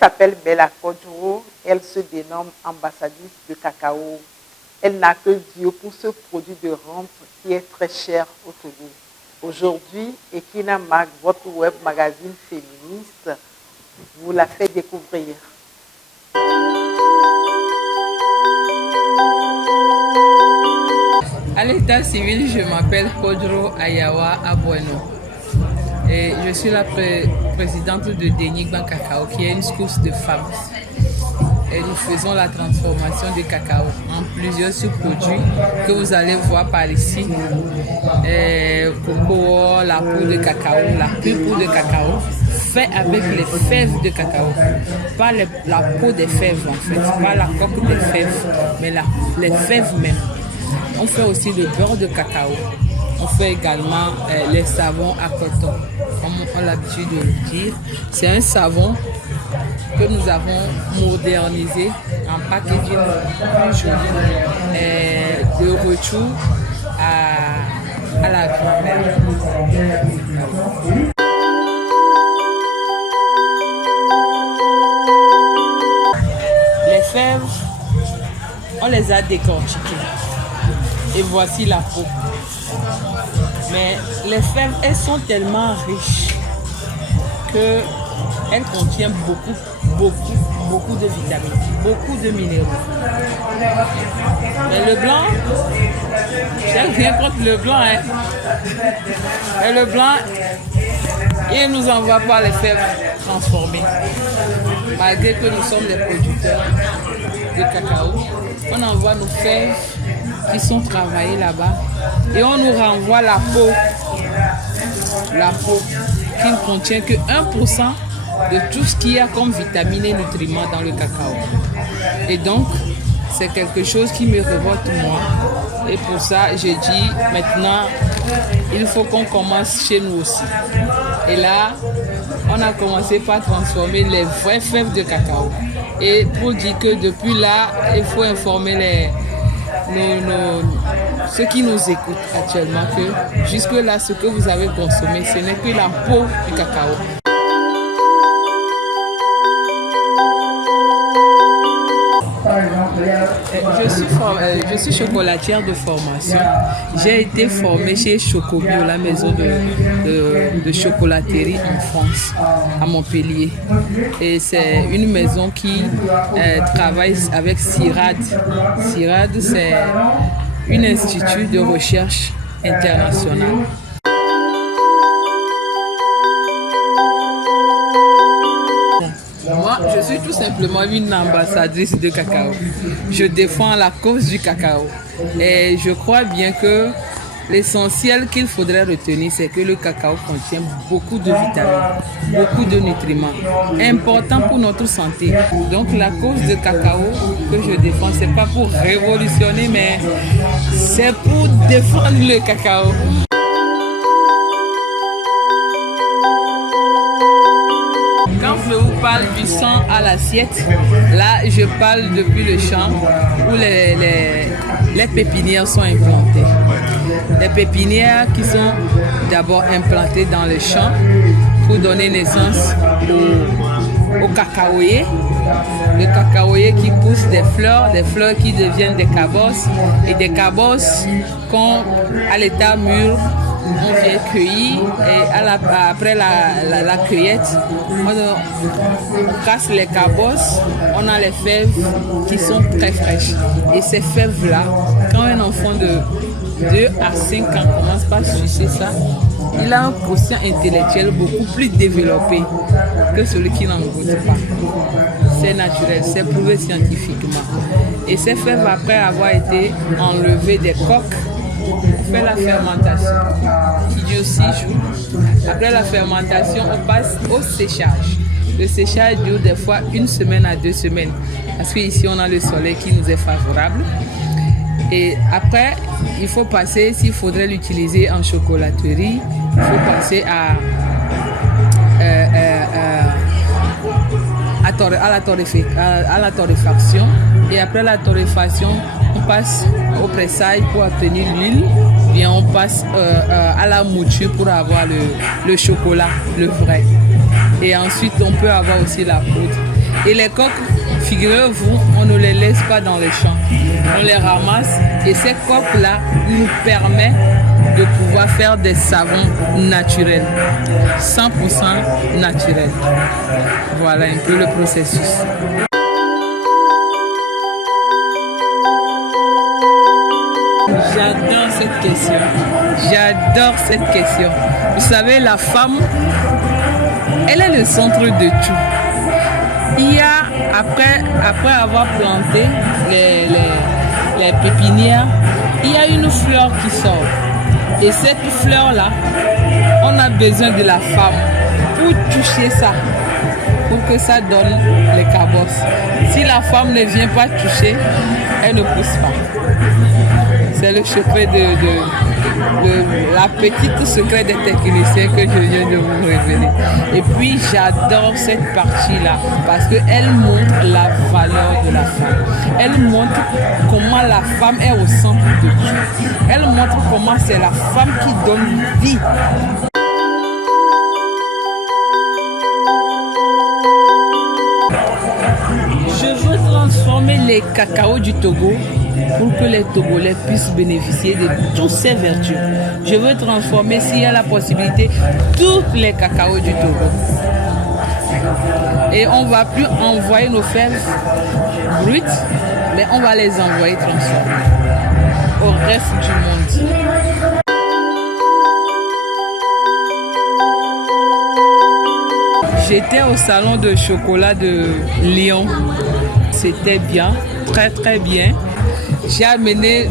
s'appelle Bella Kodjo, elle se dénomme ambassadrice de cacao. Elle n'a que Dieu pour ce produit de rente qui est très cher au Togo. Aujourd'hui, Ekina Mag, votre web magazine féministe, vous la fait découvrir. À l'état civil, je m'appelle Kodjo Ayawa Aboueno. Et je suis la présidente de Denigban Cacao, qui est une source de femmes. Et nous faisons la transformation du cacao en plusieurs sous-produits que vous allez voir par ici. Coco, la peau de cacao, la pure peau de cacao, fait avec les fèves de cacao. Pas la peau des fèves en fait, pas la coque des fèves, mais les fèves même. On fait aussi le beurre de cacao. On fait également les savons à coton, comme on a l'habitude de le dire. C'est un savon que nous avons modernisé en packaging plus joli, de retour à la grand-mère. Les fèves, on les a décortiquées. Et voici la peau. Mais les fèves, elles sont tellement riches qu'elles contiennent beaucoup de vitamines, beaucoup de minéraux. Mais le blanc, j'aime rien contre le blanc. Hein. Et le blanc, il ne nous envoie pas les fèves transformées. Malgré que nous sommes des producteurs de cacao, on envoie nos fèves qui sont travaillées là-bas et on nous renvoie la peau qui ne contient que 1% de tout ce qu'il y a comme vitamines et nutriments dans le cacao. Et donc, c'est quelque chose qui me révolte moi. Et pour ça, j'ai dit, maintenant, il faut qu'on commence chez nous aussi. Et là, on a commencé par transformer les vraies fèves de cacao. Et pour dire que depuis là, il faut informer ceux qui nous écoutent actuellement que jusque-là, ce que vous avez consommé, ce n'est que la peau du cacao. Je suis chocolatière de formation. J'ai été formée chez Chocobio, la maison de chocolaterie en France, à Montpellier. Et c'est une maison qui travaille avec CIRAD. CIRAD, c'est un institut de recherche international. Moi, je suis tout simplement une ambassadrice de cacao. Je défends la cause du cacao. Et je crois bien que l'essentiel qu'il faudrait retenir, c'est que le cacao contient beaucoup de vitamines, beaucoup de nutriments, importants pour notre santé. Donc la cause de cacao que je défends, ce n'est pas pour révolutionner, mais c'est pour défendre le cacao. Quand je vous parle du sang à l'assiette, là je parle depuis le champ où les pépinières sont implantées. Les pépinières qui sont d'abord implantées dans le champ pour donner naissance au cacaoyer. Le cacaoyer qui pousse des fleurs qui deviennent des cabosses et des cabosses à l'état mûr, on vient cueillir et après la cueillette, on casse les cabosses, on a les fèves qui sont très fraîches. Et ces fèves-là, quand un enfant de 2 à 5 ans commence par sucer ça, il a un quotient intellectuel beaucoup plus développé que celui qui n'en goûte pas. C'est naturel, c'est prouvé scientifiquement. Et ces fèves, après avoir été enlevées des coques, on fait la fermentation qui dure 6 jours. Après la fermentation, on passe au séchage. Le séchage dure des fois 1 semaine à 2 semaines parce qu'ici on a le soleil qui nous est favorable. Et après, il faut passer, s'il faudrait l'utiliser en chocolaterie, il faut passer à la torréfaction. Et après la torréfaction, on passe au pressage pour obtenir l'huile. Bien, on passe à la mouture pour avoir le chocolat, le vrai. Et ensuite, on peut avoir aussi la poudre. Et les coques, figurez-vous, on ne les laisse pas dans les champs. On les ramasse et ces coques-là nous permettent de pouvoir faire des savons naturels, 100% naturels. Voilà un peu le processus. J'adore cette question. J'adore cette question. Vous savez, la femme, elle est le centre de tout. Il y a, après avoir planté les pépinières, il y a une fleur qui sort. Et cette fleur-là, on a besoin de la femme pour toucher ça, pour que ça donne les cabosses. Si la femme ne vient pas toucher, elle ne pousse pas. C'est le secret la petite secret des techniciens que je viens de vous révéler. Et puis j'adore cette partie-là parce qu'elle montre la valeur de la femme. Elle montre comment la femme est au centre de tout. Elle montre comment c'est la femme qui donne vie. Je veux transformer les cacaos du Togo pour que les Togolais puissent bénéficier de toutes ces vertus. Je veux transformer, s'il y a la possibilité, tous les cacaos du Togo. Et on ne va plus envoyer nos fèves brutes, mais on va les envoyer transformées au reste du monde. J'étais au salon de chocolat de Lyon. C'était bien, très très bien. J'ai amené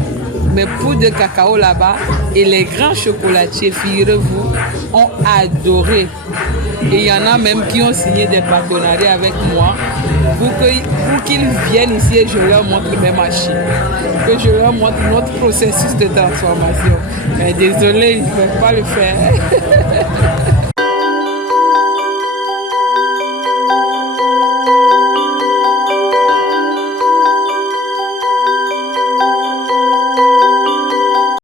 mes poudres de cacao là-bas et les grands chocolatiers, figurez-vous, ont adoré. Et il y en a même qui ont signé des partenariats avec moi pour qu'ils viennent ici et je leur montre mes machines, que je leur montre notre processus de transformation. Mais désolé, ils ne peuvent pas le faire.